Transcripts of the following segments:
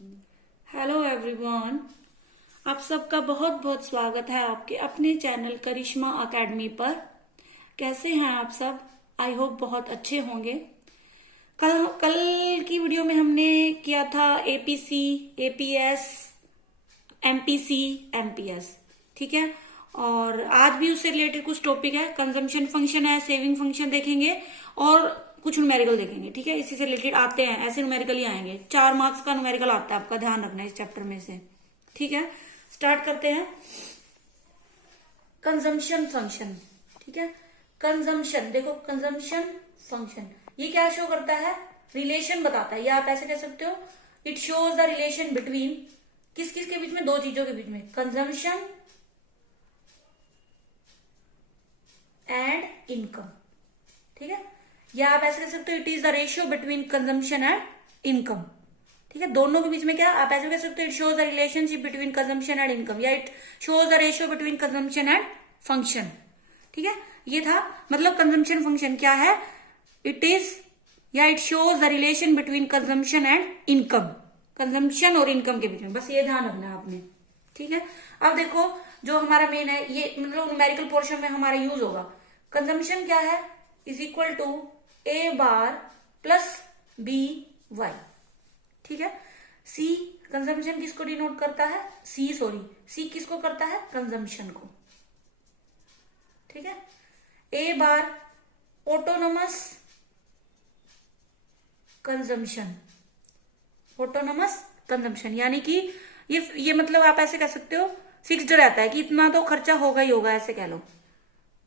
Hello everyone. आप सबका बहुत बहुत स्वागत है आपके अपने चैनल करिश्मा एकेडमी पर। कैसे हैं आप सब? आई होप बहुत अच्छे होंगे। कल कल की वीडियो में हमने किया था एपीसी, एपीएस, एमपीसी, एमपीएस। ठीक है। और आज भी उससे रिलेटेड कुछ टॉपिक है, कंजम्पशन फंक्शन है, सेविंग फंक्शन देखेंगे और कुछ न्यूमेरिकल देखेंगे। ठीक है, इसी से रिलेटेड आते हैं, ऐसे न्यूमेरिकल ही आएंगे। 4 मार्क्स का न्यूमेरिकल आता है, आपका ध्यान रखना है इस चैप्टर में से। ठीक है, स्टार्ट करते हैं। Consumption function. ठीक है, कंजम्पशन देखो, कंजम्पशन फंक्शन ये क्या शो करता है? रिलेशन बताता है, या आप ऐसे कह सकते हो it shows the relation between किस किस के बीच में, दो चीजों के बीच में, कंजम्पशन एंड इनकम। ठीक है, या आप ऐसे कह सकते हो it is the ratio between consumption and income. ठीक है, दोनों के बीच में क्या, आप ऐसे कह सकते हो it shows the relationship between consumption and income, या it shows the ratio between consumption and function. ठीक है, ये था मतलब कंजम्पशन फंक्शन क्या है, इट इज या it shows the relation between consumption and income, consumption और इनकम के बीच में, बस ये ध्यान रखना है आपने। ठीक है, अब देखो जो हमारा मेन है, ये मतलब न्यूमेरिकल पोर्शन में हमारा यूज होगा। कंजम्पशन क्या है, is equal to A bar plus B Y. ठीक है, सी कंजम्पशन किसको डिनोट करता है, सी किसको करता है, कंजम्पशन को। ठीक है, ए बार ऑटोनोमस कंजम्पशन, ऑटोनोमस कंजम्पशन यानी कि ये मतलब आप ऐसे कह सकते हो फिक्स्ड रहता है कि इतना तो खर्चा होगा ही होगा, ऐसे कह लो।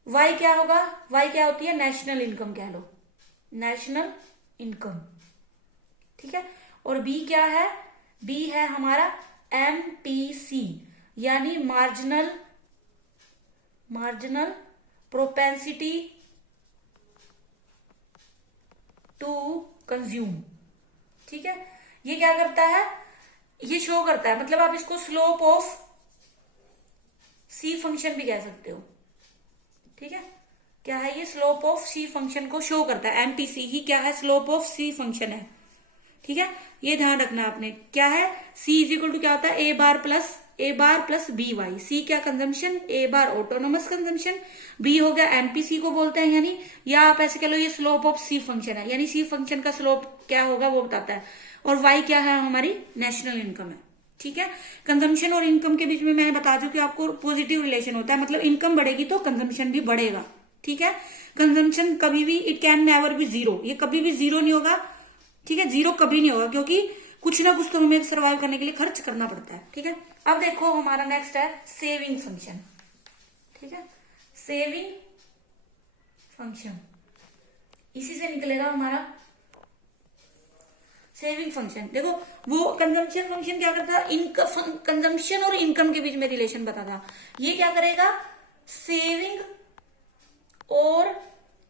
वाई क्या होगा, वाई क्या होती है, नेशनल इनकम कह लो, नेशनल इनकम। ठीक है, और बी क्या है, बी है हमारा एमपीसी यानी मार्जिनल प्रोपेंसिटी टू कंज्यूम। ठीक है, ये क्या करता है, ये शो करता है, मतलब आप इसको स्लोप ऑफ सी फंक्शन भी कह सकते हो। ठीक है, क्या है ये, स्लोप ऑफ सी फंक्शन को शो करता है। एमपीसी ही क्या है, स्लोप ऑफ सी फंक्शन है। ठीक है, ये ध्यान रखना आपने, क्या है, सी इज इक्वल टू क्या होता है, ए बार प्लस बी वाई। सी क्या, कंजम्पशन, ए बार ऑटोनोमस कंजम्पशन, बी हो गया एमपीसी को बोलते हैं यानी, या आप ऐसे कह लो ये स्लोप ऑफ सी फंक्शन है, यानी सी फंक्शन का स्लोप क्या होगा वो बताता है। और वाई क्या है, हमारी नेशनल इनकम है। ठीक है, कंजम्पशन और इनकम के बीच में मैंने बता चुकी आपको पॉजिटिव रिलेशन होता है, मतलब इनकम बढ़ेगी तो कंजम्पशन भी बढ़ेगा। ठीक है, कंजम्पशन कभी भी, it can never be zero, ये कभी भी जीरो नहीं होगा। ठीक है, जीरो कभी नहीं होगा, क्योंकि कुछ ना कुछ तो हमें सर्वाइव करने के लिए खर्च करना पड़ता है। ठीक है, अब देखो हमारा नेक्स्ट है सेविंग फंक्शन। ठीक है, सेविंग फंक्शन इसी से निकलेगा हमारा सेविंग फंक्शन। देखो वो कंजम्पशन फंक्शन क्या करता है, इनकम, कंजम्पशन और इनकम के बीच में रिलेशन बताता। ये क्या करेगा, सेविंग और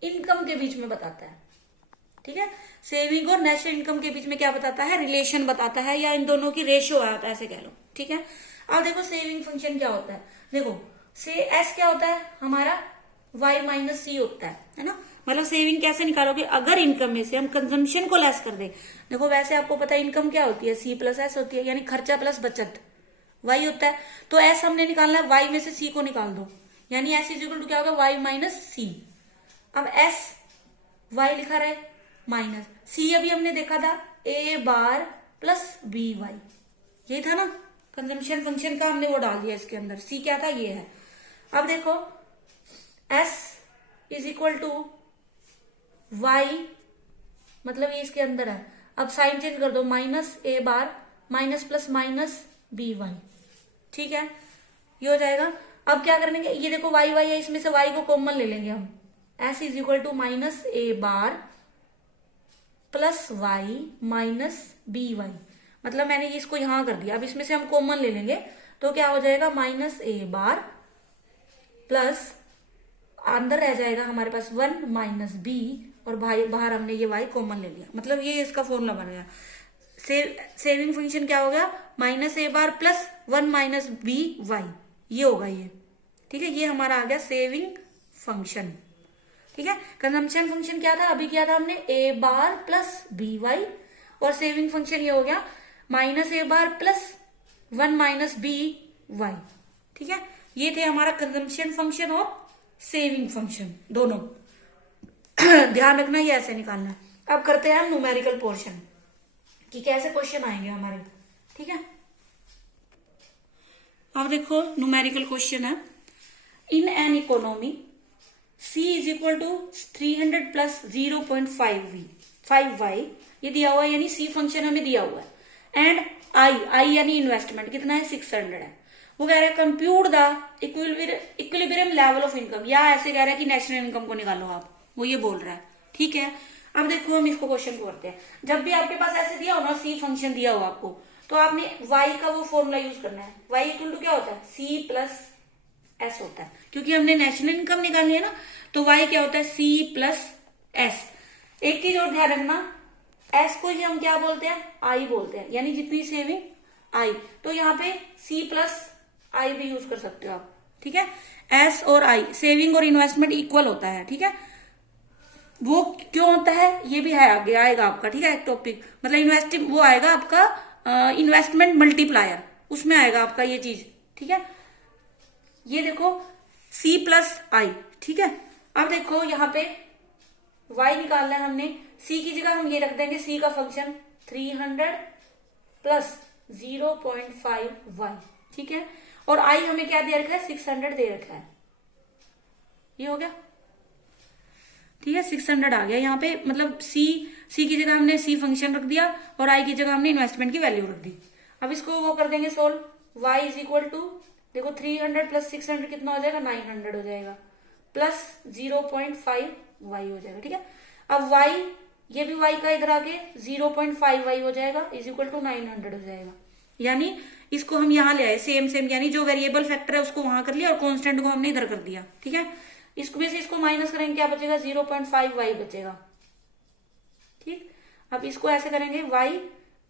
इनकम के बीच में बताता है। ठीक है, सेविंग और नेशनल इनकम के बीच में क्या बताता है, रिलेशन बताता है, या इन दोनों की रेशियो है, आप ऐसे कह लो। ठीक है, अब देखो सेविंग फंक्शन क्या होता है, देखो से एस क्या होता है हमारा, वाई माइनस सी होता है ना। मतलब सेविंग कैसे निकालोगे, अगर इनकम में से हम कंजम्पशन को लेस कर दे। देखो वैसे आपको पता है इनकम क्या होती है, सी प्लस एस होती है, यानी खर्चा प्लस बचत, वाई होता है। तो एस हमने निकालना है, वाई में से सी को निकाल दो, यानी एस इज इक्वल टू क्या होगा, वाई माइनस सी। अब एस वाई लिखा रहे माइनस सी, अभी हमने देखा था ए बार प्लस बी वाई, यही था ना, कंजम्पशन फंक्शन का हमने वो डाल दिया इसके अंदर, सी क्या था, ये है। अब देखो S is equal to Y, मतलब ये इसके अंदर है, अब साइन चेंज कर दो, minus A bar minus plus minus B Y. ठीक है, ये हो जाएगा। अब क्या करेंगे, ये देखो वाई वाई है, इसमें से वाई को कॉमन ले लेंगे हम, S is equal to minus A bar plus Y minus B Y, मतलब मैंने ये इसको यहां कर दिया। अब इसमें से हम कॉमन ले लेंगे तो क्या हो जाएगा, माइनस ए बार प्लस अंदर रह जाएगा हमारे पास 1 माइनस बी, और बाहर हमने ये वाई कॉमन ले लिया, मतलब ये इसका फॉर्मूला बन गया। सेविंग फंक्शन क्या हो गया, minus A bar plus 1 minus B Y, ये होगा ये। ठीक है, ये हमारा आ गया सेविंग फंक्शन। ठीक है, कंजम्पशन फंक्शन क्या था, अभी किया था हमने, ए बार प्लस बी वाई, और सेविंग फंक्शन ये हो गया minus A bar plus 1 minus B Y. ठीक है, ये थे हमारा कंजम्पशन फंक्शन और सेविंग फंक्शन दोनों। ध्यान रखना ये ऐसे निकालना है। अब करते हैं हम न्यूमेरिकल पोर्शन कि कैसे क्वेश्चन आएंगे हमारे। ठीक है, अब देखो न्यूमेरिकल क्वेश्चन है। In an economy C is equal to 300 plus 0.5y ये दिया हुआ है, यानी C फंक्शन हमें दिया हुआ है। एंड I यानी इन्वेस्टमेंट कितना है 600 है। वो कह रहा है compute the equilibrium level of income, या ऐसे कह रहा है कि नेशनल इनकम को निकालो आप, वो ये बोल रहा है। ठीक है, अब देखो हम इसको क्वेश्चन को करते हैं। जब भी आपके पास ऐसे दिया हो ना, C फंक्शन दिया हो आपको, तो आपने y का वो फॉर्मूला यूज करना है। y इक्वल टू क्या होता है C प्लस S होता है, क्योंकि हमने नेशनल इनकम निकालनी है ना, तो y क्या होता है C प्लस S। एक चीज और ध्यान रखना, S को ही हम क्या बोलते हैं I बोलते हैं, यानी जितनी सेविंग I, तो यहाँ पे C प्लस I भी यूज कर सकते हो आप। ठीक है, S और I सेविंग और इन्वेस्टमेंट इक्वल होता है। ठीक है, वो क्यों होता है ये भी है, आगे आएगा आपका। ठीक है, एक टॉपिक मतलब इन्वेस्टिंग वो आएगा आपका इन्वेस्टमेंट मल्टीप्लायर, उसमें आएगा आपका ये चीज। ठीक है, ये देखो C प्लस I। ठीक है, अब देखो यहाँ पे y निकालना है हमने। C की जगह हम ये रख देंगे C का फंक्शन 300 प्लस 0.5y। ठीक है, और I हमें क्या दे रखा है 600 दे रखा है, ये हो गया। ठीक है, 600 आ गया यहाँ पे, मतलब C की जगह हमने C फंक्शन रख दिया और I की जगह हमने इन्वेस्टमेंट की वैल्यू रख दी। अब इसको वो कर देंगे solve. y is equal to देखो 300 प्लस 600 कितना हो जाएगा 900 हो जाएगा, प्लस 0.5y हो जाएगा। ठीक है, अब y ये भी y का इधर आके 0.5y हो जाएगा इज इक्वल टू 900 हो जाएगा। यानी इसको हम यहाँ ले आए सेम, यानी जो वेरिएबल फैक्टर है उसको वहां कर लिया और कांस्टेंट को हमने इधर कर दिया। ठीक है, इसको में से इसको माइनस करेंगे, क्या बचेगा 0.5y बचेगा। ठीक, अब इसको ऐसे करेंगे y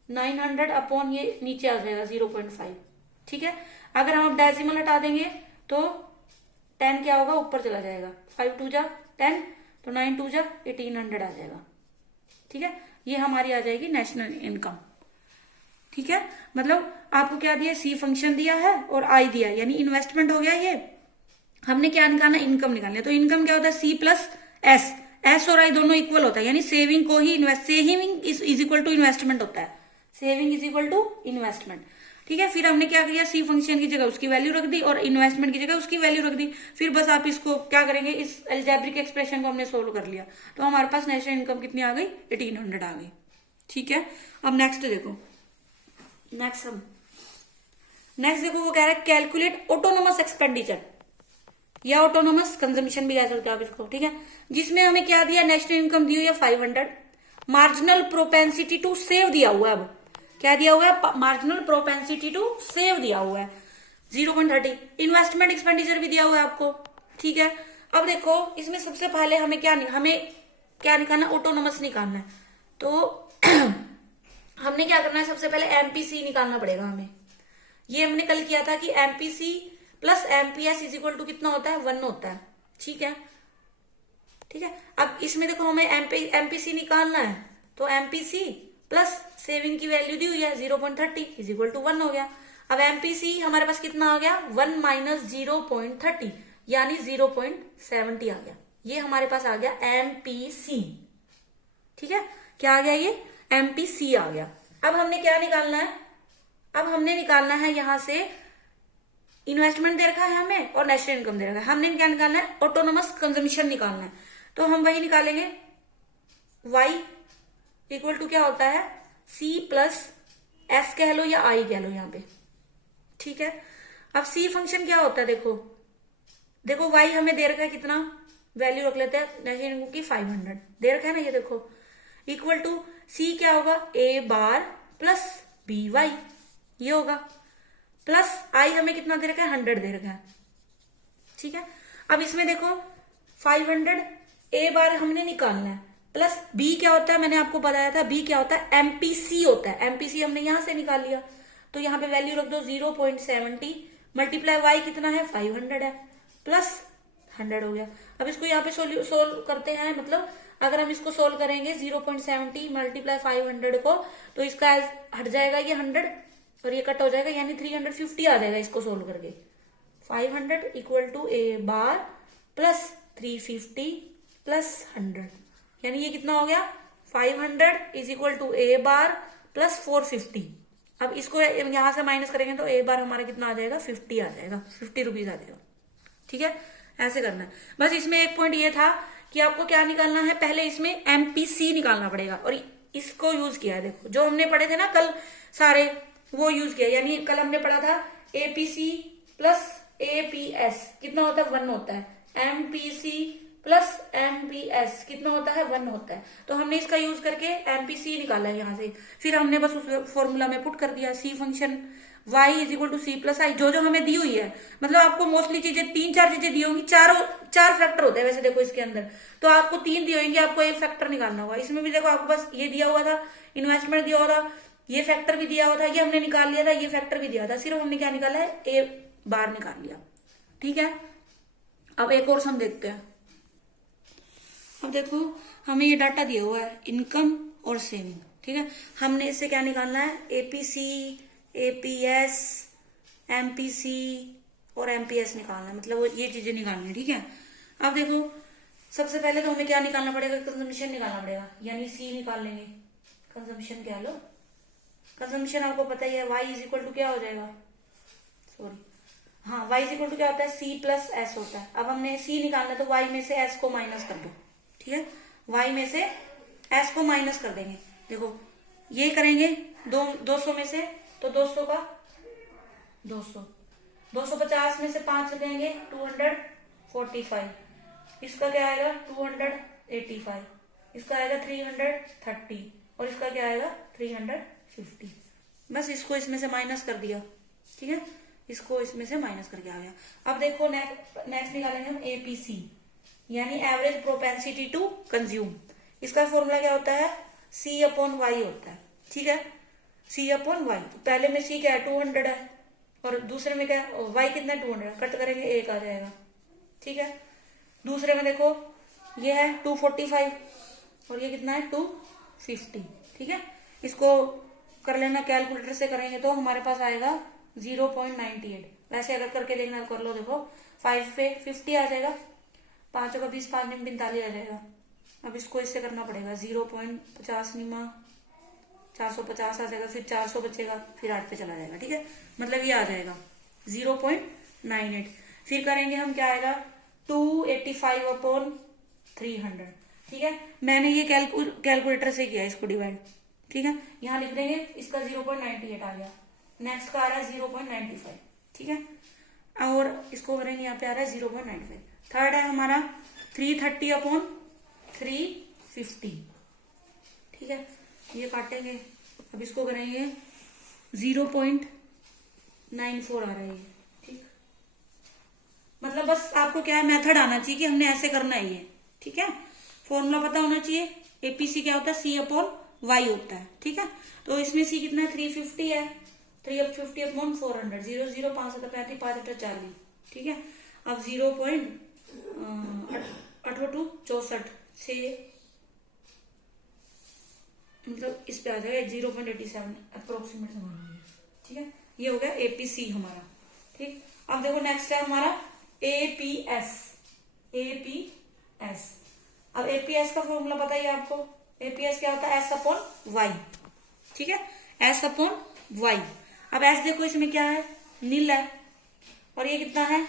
900 अपॉन ये नीचे आ जाएगा 0.5। ठीक है, अगर हम अब डेसिमल हटा देंगे तो 10 क्या होगा ऊपर चला जाएगा, 5 2 जा 10, तो 9 2 जा 1800 आ जाएगा। ठीक है, ये हमारी आ जाएगी नेशनल इनकम। ठीक है, मतलब आपको क्या दिया C फंक्शन दिया है और I दिया, यानी इन्वेस्टमेंट हो गया। ये हमने क्या निकालना इनकम निकालनी है, तो इनकम क्या होता है C प्लस S और I दोनों इक्वल होता है, यानी सेविंग को ही saving is equal to investment होता है, saving is equal to investment. ठीक है, फिर हमने क्या किया C फंक्शन की जगह उसकी वैल्यू रख दी और इन्वेस्टमेंट की जगह उसकी वैल्यू रख दी। फिर बस आप इसको क्या करेंगे, इस अलजेब्रिक एक्सप्रेशन को हमने सोल्व कर लिया, तो हमारे पास नेशनल इनकम कितनी आ गई 1800 आ गई। ठीक है, अब नेक्स्ट देखो, नेक्स्ट देखो वो कह रहा है कैलकुलेट ऑटोनोमस एक्सपेंडिचर या ऑटोनोमस कंजम्पशन भी कह सकते हो आप इसको। ठीक है, जिसमें हमें क्या दिया नेशनल इनकम दी हुई है 500, मार्जिनल प्रोपेंसिटी टू सेव दिया हुआ है। अब क्या दिया हुआ है, मार्जिनल प्रोपेंसिटी टू सेव दिया हुआ है 0.30, इन्वेस्टमेंट एक्सपेंडिचर भी दिया हुआ है आपको। ठीक है, अब देखो इसमें सबसे पहले हमें क्या निकालना, ऑटोनोमस निकालना है। तो हमने क्या करना है, सबसे पहले एमपीसी निकालना पड़ेगा हमें। ये हमने कल किया था कि MPC plus MPS is equal to कितना होता है 1 होता है। ठीक है, अब इसमें देखो हमें एमपीसी निकालना है, तो एमपीसी प्लस सेविंग की वैल्यू दी हुई है 0.30 इज इक्वल टू 1 हो गया। अब एमपीसी हमारे पास कितना आ गया 1 माइनस 0.30 यानी 0.70 आ गया, ये हमारे पास आ गया एमपीसी। ठीक है, क्या आ गया ये एमपीसी आ गया। अब हमने क्या निकालना है, अब हमने निकालना है यहां से इन्वेस्टमेंट दे रखा है हमें और नेशनल इनकम दे रखा है, हमने क्या निकालना है ऑटोनोमस कंजम्पशन निकालना है। तो हम वही निकालेंगे, y इक्वल टू क्या होता है C प्लस S कह लो या I कह लो यहाँ पे। ठीक है, अब C फंक्शन क्या होता है, देखो y हमें दे रखा है कितना, वैल्यू रख लेते हैं नेशनल इनकम की 500 दे रखा है ना, ये देखो इक्वल टू C क्या होगा A बार प्लस BY ये होगा, प्लस I हमें कितना दे रखा है 100 दे रखा है। ठीक है, अब इसमें देखो 500 A बार हमने निकालना है, प्लस B क्या होता है, मैंने आपको बताया था B क्या होता है एमपीसी होता है, एमपीसी हमने यहां से निकाल लिया, तो यहाँ पे वैल्यू रख दो 0.70 मल्टीप्लाई Y कितना है 500 है, प्लस 100 हो गया। अब इसको यहाँ पे सोल्व करते हैं, मतलब अगर हम इसको सोल्व करेंगे 0.70 मल्टीप्लाई 500 को, तो इसका हट जाएगा ये 100 और ये कट हो जाएगा, यानी 350 आ जाएगा इसको सोल्व करके। 500 equal to A bar plus 350 plus 100, यानी ये कितना हो गया 500 is equal to A bar plus 450। अब इसको यहां से माइनस करेंगे तो ए बार हमारा कितना आ जाएगा 50 आ जाएगा, 50 रुपीज आ जाएगा। ठीक है, ऐसे करना है। बस इसमें एक पॉइंट ये था कि आपको क्या निकालना है, पहले इसमें एमपीसी निकालना पड़ेगा, और इसको यूज किया है। देखो जो हमने पढ़े थे ना कल सारे, वो यूज किया, यानी कल हमने पढ़ा था एपीसी प्लस एपीएस कितना होता है 1 होता है, एमपीसी प्लस एमपीएस कितना होता है 1 होता है। तो हमने इसका यूज करके एमपीसी निकाला है यहां से, फिर हमने बस उस फॉर्मूला में पुट कर दिया C function y is equal to C plus I, जो जो हमें दी हुई है। मतलब आपको मोस्टली चीजें 3-4 चीजें दी होंगी, चार फैक्टर होते हैं वैसे देखो इसके अंदर, तो आपको 3 दी होंगी, आपको एक फैक्टर निकालना होगा। इसमें भी देखो आपको बस ये दिया हुआ था, इन्वेस्टमेंट दिया हुआ था, ये फैक्टर भी दिया हुआ था, ये हमने निकाल लिया था, ये फैक्टर भी दिया था, सिर्फ हमने क्या निकाला है ए बार निकाल लिया। ठीक है, अब एक और सम देखते हैं। अब देखो हमें ये डाटा दिया हुआ है इनकम और सेविंग। ठीक है, हमने इससे क्या निकालना है, एपीसी, एपीएस, एमपीसी और एमपीएस निकालना है, मतलब वो ये चीजें निकालनी है। ठीक है, अब देखो सबसे पहले तो हमें क्या निकालना पड़ेगा, कंजम्पशन निकालना पड़ेगा, यानी सी निकाल लेंगे। कंजम्पशन क्या लो, कंजम्पशन आपको पता ही है, y इज इक्वल टू क्या हो जाएगा, सॉरी हाँ y इज इक्वल टू क्या होता है c प्लस एस होता है। अब हमने c निकालना है तो y में से s को माइनस कर दो। ठीक है, y में से s को माइनस कर देंगे। देखो ये करेंगे 200 में से, तो 200 का 200, 250 में से 5 देंगे 245, इसका क्या आएगा 285, इसका आएगा 330 और इसका क्या आएगा 350। बस इसको इसमें से माइनस कर दिया। ठीक है, इसको इसमें से माइनस करके आ गया। अब देखो नेक्स्ट निकालेंगे हम एपीसी, यानी एवरेज प्रोपेंसिटी टू कंज्यूम। इसका फॉर्मूला क्या होता है, सी अपॉन वाई होता है। ठीक है, सी अपॉन वाई, पहले में सी क्या है 200 है और दूसरे में क्या है वाई कितना है 200, कट करेंगे 1 आ जाएगा। ठीक है, दूसरे में देखो ये है 245 और ये कितना है 250। ठीक है, इसको कर लेना, कैलकुलेटर से करेंगे तो हमारे पास आएगा 0.98। वैसे अगर करके देखना कर लो, देखो 5 पे 50 आ जाएगा, 5 का 20, 5 में 45 आ जाएगा। अब इसको इससे करना पड़ेगा 0.50 निमा 450 आ जाएगा, फिर 400 बचेगा, फिर 8 पे चला जाएगा। ठीक है, मतलब ये आ जाएगा 0.98। फिर करेंगे हम, क्या आएगा 285 अपॉन 300। ठीक है, मैंने ये कैलकुलेटर से किया इसको डिवाइड। ठीक है, यहाँ लिख देंगे, इसका 0.98 आ गया, नेक्स्ट का आ रहा है 0.95। ठीक है, और इसको करेंगे, यहाँ पे आ रहा है 0.95। थर्ड है हमारा 330 अपॉन 350। ठीक है, ये काटेंगे, अब इसको करेंगे 0.94 आ रहा है ये। ठीक, मतलब बस आपको क्या है, मेथड आना चाहिए कि हमने ऐसे करना है ये। ठीक है, फॉर्मूला पता होना चाहिए, एपीसी क्या होता है, सी अपॉन वाई होता है। ठीक है, तो इसमें सी कितना है 350 है, 350 अपॉन 400, 0 0 5 35 5 40। ठीक है, अब 0.6264 से मतलब इस पे आ जाएगा 0.87 अप्रोक्सीमेट समझ। ठीक है, ये हो गया एपीसी हमारा। ठीक, अब देखो नेक्स्ट है हमारा एपीएस। एपीएस, अब एपीएस का फॉर्मूला पता ही है आपको, एपीएस क्या होता है, एस अपॉन वाई। ठीक है, एस अपॉन वाई। अब एस देखो इसमें क्या है, नील है, और ये कितना है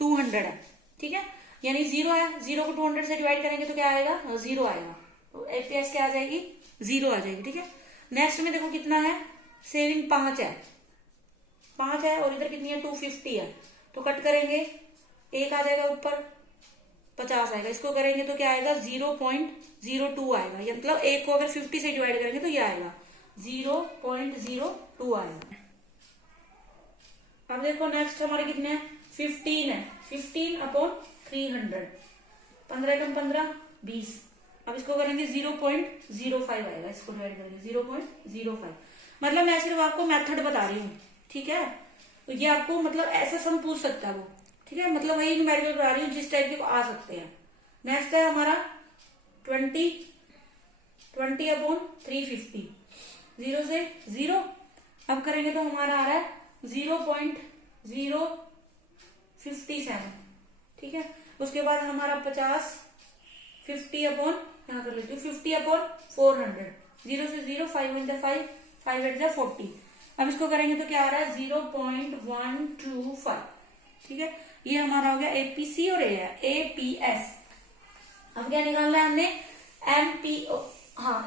200 है। ठीक है, यानी 0 है, 0 को 200 से डिवाइड करेंगे तो क्या आएगा 0 आएगा, तो एपीएस क्या आ जाएगी 0 आ जाएगी। ठीक है, नेक्स्ट में देखो कितना है, सेविंग 5 है और इधर कितनी है 250 है, तो कट करेंगे 1 आ जाएगा, ऊपर 50 आएगा, इसको करेंगे तो क्या आएगा 0.02 आएगा, मतलब 1 को अगर 50 से डिवाइड करेंगे तो ये आएगा 0.02 आएगा। अब देखो नेक्स्ट हमारे कितने हैं 15 है, 15 अपॉन 300, 15 कम 15 20। अब इसको करेंगे 0.05 आएगा, इसको डिवाइड करेंगे 0.05। मतलब मैं सिर्फ आपको मेथड बता रही हूँ। ठीक है, तो ये आपको मतलब ऐसा सम पूछ सकता है वो। ठीक है, मतलब वही न्यूमेरिकल बता रही हूँ जिस टाइप के आ सकते हैं। नेक्स्ट है हमारा 20 अपॉन 350, 0 से 0। अब करेंगे तो हमारा आ रहा है 0.057, ठीक है। उसके बाद हमारा 50 अपॉन, यहाँ कर लेती हूँ 50 अपॉन 400, 0 से 0, 5 × 5, 5 × 40। अब इसको करेंगे तो क्या आ रहा है 0.125, ठीक है। ये हमारा हो गया एपीसी और एपीएस। अब क्या निकालना है हमने,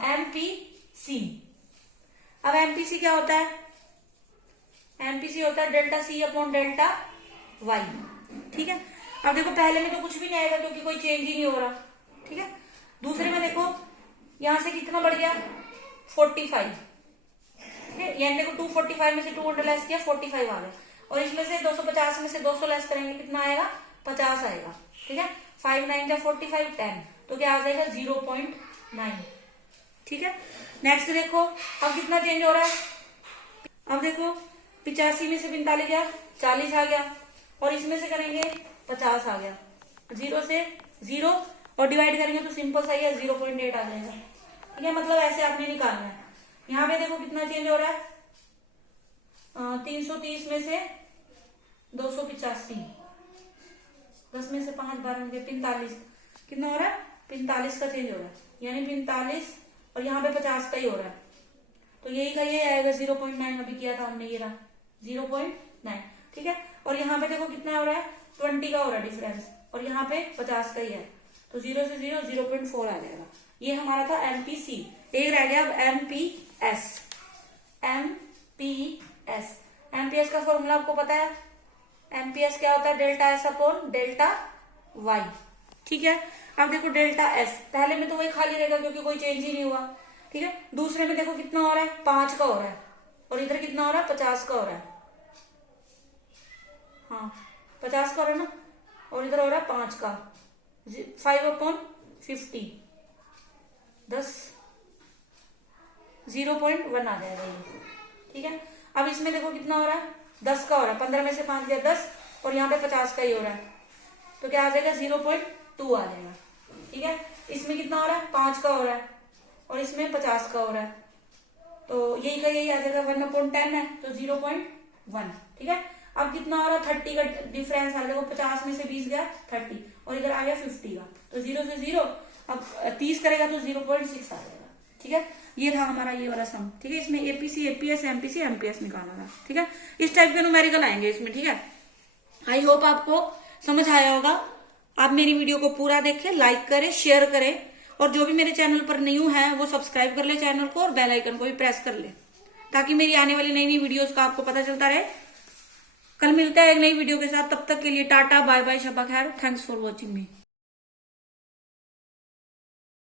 एमपीसी। अब एमपीसी क्या होता है, एमपीसी होता है delta C upon delta Y, ठीक है। अब देखो पहले में तो कुछ भी नहीं आएगा क्योंकि कोई चेंज ही नहीं हो रहा, ठीक है। दूसरे में देखो यहां से कितना बढ़ गया 45, ठीक है। यानी देखो 245 में से 200 लेस किया 45 आ गया, और इसमें से 250 में से 200 लेस करेंगे कितना आएगा 50 आएगा, ठीक है। 5 9 × 45 10, तो क्या आ जाएगा 0.9, ठीक है। नेक्स्ट देखो अब कितना चेंज हो रहा है, अब देखो 85 में से 45 गया 40 आ गया, और इसमें से करेंगे 50 आ गया, 0 से 0 और डिवाइड करेंगे तो सिंपल सा ही है 0.8 आ जाएगा, ठीक है। मतलब ऐसे आपने निकालना है। यहाँ पे देखो कितना चेंज हो रहा है 330 में से 285, 10 में से 5 12 में 45, कितना हो रहा है 45 का चेंज हो रहा है, यानी 45 और यहाँ पे 50 का ही हो रहा है, तो यही का ये आएगा 0.9, अभी किया था हमने, ये रहा 0.9, ठीक है। और यहाँ पे देखो कितना हो रहा है 20 का हो रहा है डिफरेंस, और यहाँ पे 50 का ही है, तो 0 से 0 0.4 आ जाएगा। ये हमारा था एमपीसी। एक रह गया अब एमपीएस। एमपीएस का फॉर्मूला आपको पता है, एमपीएस क्या होता है delta S upon delta Y, ठीक है। अब देखो डेल्टा एस पहले में तो वही खाली रहेगा क्योंकि कोई चेंज ही नहीं हुआ, ठीक है। दूसरे में देखो कितना हो रहा है 5 का हो रहा है, और इधर कितना हो रहा है 50 का हो रहा है, हाँ 50 का हो रहा है ना, और इधर हो रहा है 5 का, 5/50, 10, 0.1 आ जाएगा ये, ठीक है। अब इसमें देखो कितना हो रहा है 10 का हो रहा है, 15 में से 5 गया 10, और यहाँ पे 50 का ही हो रहा है, तो क्या आ जाएगा 0.2 आ जाएगा, ठीक है। इसमें कितना हो रहा है 5 का हो रहा है, और इसमें 50 का हो रहा है, तो यही का यही आ जाएगा 1/10 है, तो 0.1, ठीक है। अब कितना हो रहा है 30 का डिफरेंस आ देखो, 50 में से 20 गया 30, और इधर आ गया 50 का, तो 0 से 0, अब 30 करेगा तो 0.6 आ जाएगा, ठीक है। ये था हमारा ये वाला सम, ठीक है। इसमें एपीसी एपीएस एमपीसी एमपीएस निकालना था, ठीक है। इस टाइप के न्यूमेरिकल आएंगे इसमें, ठीक है। आई होप आपको समझ आया होगा। आप मेरी वीडियो को पूरा देखें, लाइक करें, शेयर करें, और जो भी मेरे चैनल पर न्यू है वो सब्सक्राइब कर ले चैनल को, और बेल आइकन को भी प्रेस कर ले, ताकि मेरी आने वाली नई नई वीडियोस का आपको पता चलता रहे। कल मिलता है एक नई वीडियो के साथ, तब तक के लिए टाटा बाय बाय, शब्बा खैर, थैंक्स फॉर वॉचिंग मी।